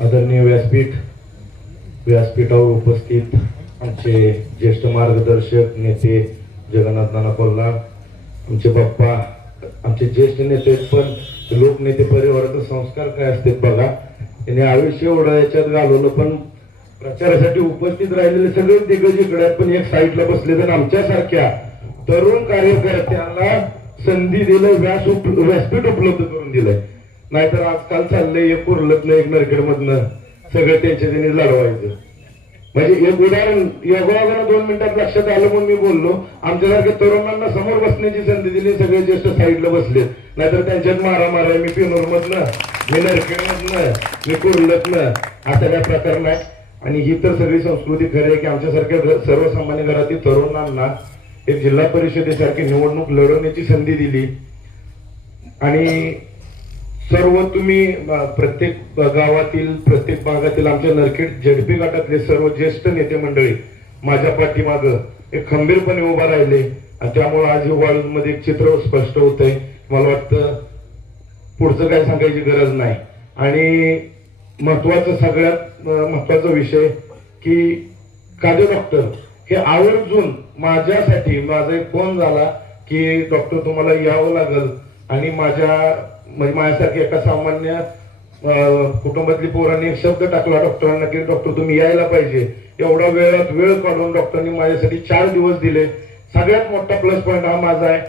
आदरणीय व्यासपीठ व्यासपीठावर उपस्थित आमचे ज्येष्ठ मार्गदर्शक नेते जगन्नाथ नाना कोल्हार आमचे बाप्पा आमचे ज्येष्ठ नेते पण लोकनेते परिवाराचे संस्कार काय असतात बघा. त्यांनी आयुष्य एवढं याच्यात घालवलं पण प्रचारासाठी उपस्थित राहिलेले सगळे दिग्गज इकडे पण एक साईडला बसले तर आमच्यासारख्या तरुण कार्यकर्त्यांना संधी दिलं व्यास उप- व्यासपीठ उपलब्ध करून दिलंय. नाहीतर आजकाल चाललंय एक कुर्लतनं एक नरखेडमधनं सगळं त्यांच्या त्यांनी लढवायचं. म्हणजे एक उदाहरण योगायोगानं दोन मिनिटात लक्षात आलं म्हणून मी बोललो. आमच्यासारख्या तरुणांना समोर बसण्याची संधी दिली सगळे ज्येष्ठ साईडला बसले नाहीतर त्यांच्यात मारा मारा मी पिनोर मधनं मी नरखेडमधनं मी कुर्लतनं असा काय प्रकार नाही आणि ही तर सगळी संस्कृती खरी आहे की आमच्यासारख्या सर्वसामान्य घरातील तरुणांना एक जिल्हा परिषदेसारखी निवडणूक लढवण्याची संधी दिली. आणि सर्व तुम्ही प्रत्येक गावातील प्रत्येक भागातील आमच्या नरखेड झेडपी गटातले सर्व ज्येष्ठ नेते मंडळी माझ्या पाठीमाग एक खंबीरपणे उभा राहिले. आणि त्यामुळे आज वाळूजमध्ये एक चित्र स्पष्ट होत आहे मला वाटतं पुढचं काय सांगायची गरज नाही. आणि महत्वाचं सगळ्यात महत्त्वाचा विषय की काजू डॉक्टर हे आवर्जून माझ्यासाठी माझा एक फोन झाला की डॉक्टर तुम्हाला यावं लागल. आणि माझ्या म्हणजे माझ्यासारखी एका सामान्य कुटुंबातली पोरांनी एक शब्द टाकला डॉक्टरांना की डॉक्टर तुम्ही यायला पाहिजे. एवढा वेळात वेळ काढून डॉक्टरांनी माझ्यासाठी चार दिवस दिले. सगळ्यात मोठा प्लस पॉईंट हा माझा आहे.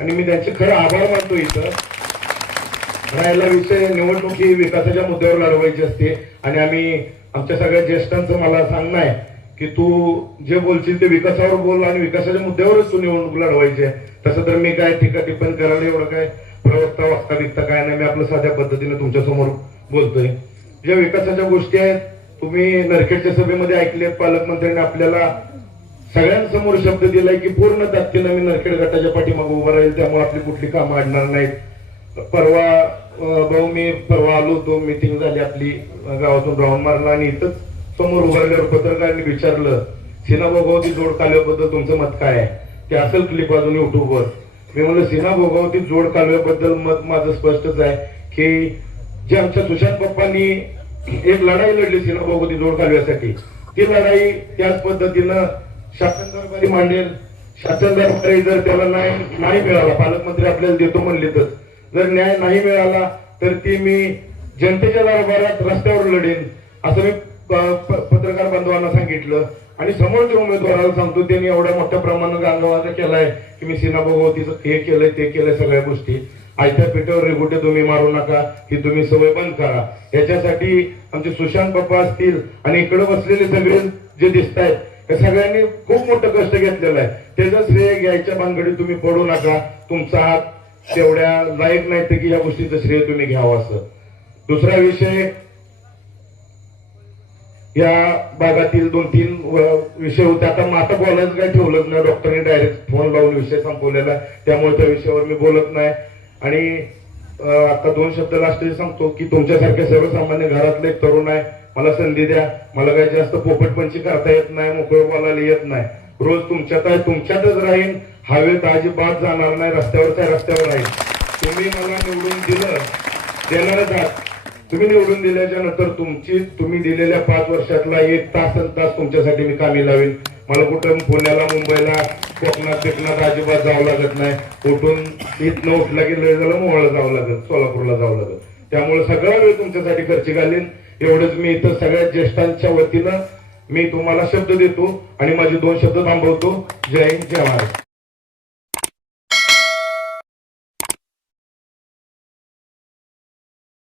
आणि मी त्यांचे खरं आभार मानतो इथं. राहिला विषय निवडणूक ही विकासाच्या मुद्द्यावर लढवायची असते. आणि आम्ही आमच्या सगळ्या ज्येष्ठांचं मला सांगणं आहे की तू जे बोलशील ते विकासावर बोल आणि विकासाच्या मुद्द्यावरच तू निवडणूक लढवायची आहे. तसं तर मी काय टीका टिप्पणी करायला एवढं काय प्रवक्ता वक्ता बिकता काय नाही. मी आपलं साध्या पद्धतीने तुमच्यासमोर बोलतोय. ज्या विकासाच्या गोष्टी आहेत तुम्ही नरखेडच्या सभेमध्ये ऐकले पालकमंत्र्यांनी आपल्याला सगळ्यांसमोर शब्द दिलाय की पूर्ण ताकदीनं मी नरखेड गटाच्या पाठीमागे उभा राहील त्यामुळे आपली कुठली कामं अडणार नाहीत. परवा भाऊ मी परवा आलो होतो मिटिंग झाली आपली गावातून राऊंड मारला आणि इथंच समोर उभारल्यावर पत्रकारांनी विचारलं सिना भोगावती जोड कालव्याबद्दल तुमचं मत काय आहे? ते असेल क्लिप अजून युट्यूबवर मी म्हणलं सिना भोगावती जोड कालव्याबद्दल मत माझं स्पष्टच आहे की जे आमच्या सुशांत पप्पांनी एक लढाई लढली सिना भोगावती जोड कालव्यासाठी. ती लढाई त्याच पद्धतीनं शासन दरबारी मांडेल. शासन दरबारी जर त्याला न्याय नाही मिळाला पालकमंत्री आपल्याला देतो म्हणलेतच. जर न्याय नाही मिळाला तर ती मी जनतेच्या दरबारात रस्त्यावर लढेन. असं मी पत्रकार बांधवांना सांगितलं. आणि समोरच्या उमेदवाराला सांगतो त्यांनी एवढ्या मोठ्या प्रमाणात गांगवाजा केलाय की मी सीना भगवतीचं हे केलंय ते केलंय सगळ्या गोष्टी. आयत्या पेठेवर रेगुटे तुम्ही मारू नका ही तुम्ही सवय बंद करा. याच्यासाठी आमचे सुशांत बाप्पा असतील आणि इकडे बसलेले सगळे जे दिसत आहेत या सगळ्यांनी खूप मोठं कष्ट घेतलेलं आहे. त्याचं श्रेय घ्यायच्या भानगडीत तुम्ही पडू नका. तुमचा हात तेवढ्या लायक नाही तर की या गोष्टीचं श्रेय तुम्ही घ्यावं असं. दुसरा विषय या भागातील दोन तीन विषय होते. आता माता बोलायचं काय ठेवलंच नाही. डॉक्टरने डायरेक्ट फोन लावून विषय संपवलेला. आहे. त्यामुळे त्या विषयावर मी बोलत नाही. आणि आता दोन शब्द लास्ट सांगतो की तुमच्यासारख्या सर्वसामान्य घरातले एक तरुण आहे. मला संधी द्या. मला काही जास्त पोपटपंची करता येत नाही. मोकळं बोलायला येत नाही. रोज तुमच्यात आहे. तुमच्यातच राहीन. हवेत अजिबात जाणार नाही. रस्त्यावरच्या रस्त्यावर राहील तुम्ही मला निवडून दिलं देणारच आहात. तुम्ही निवडून दिल्याच्या नंतर तुमची तुम्ही दिलेल्या पाच वर्षातला एक तास तास तुमच्यासाठी मी कामी लावेन. मला कुठं पुण्याला मुंबईला कोकणात बिकणात अजिबात जावं लागत नाही. उठून इथनं उठला की लय झालं मोहळा जावं लागत सोलापूरला जावं लागत. त्यामुळे सगळा वेळ तुमच्यासाठी खर्ची घालीन. एवढंच मी इथं सगळ्या ज्येष्ठांच्या वतीनं मी तुम्हाला शब्द देतो आणि माझे दोन शब्द थांबवतो. जय हिंद जय महाराज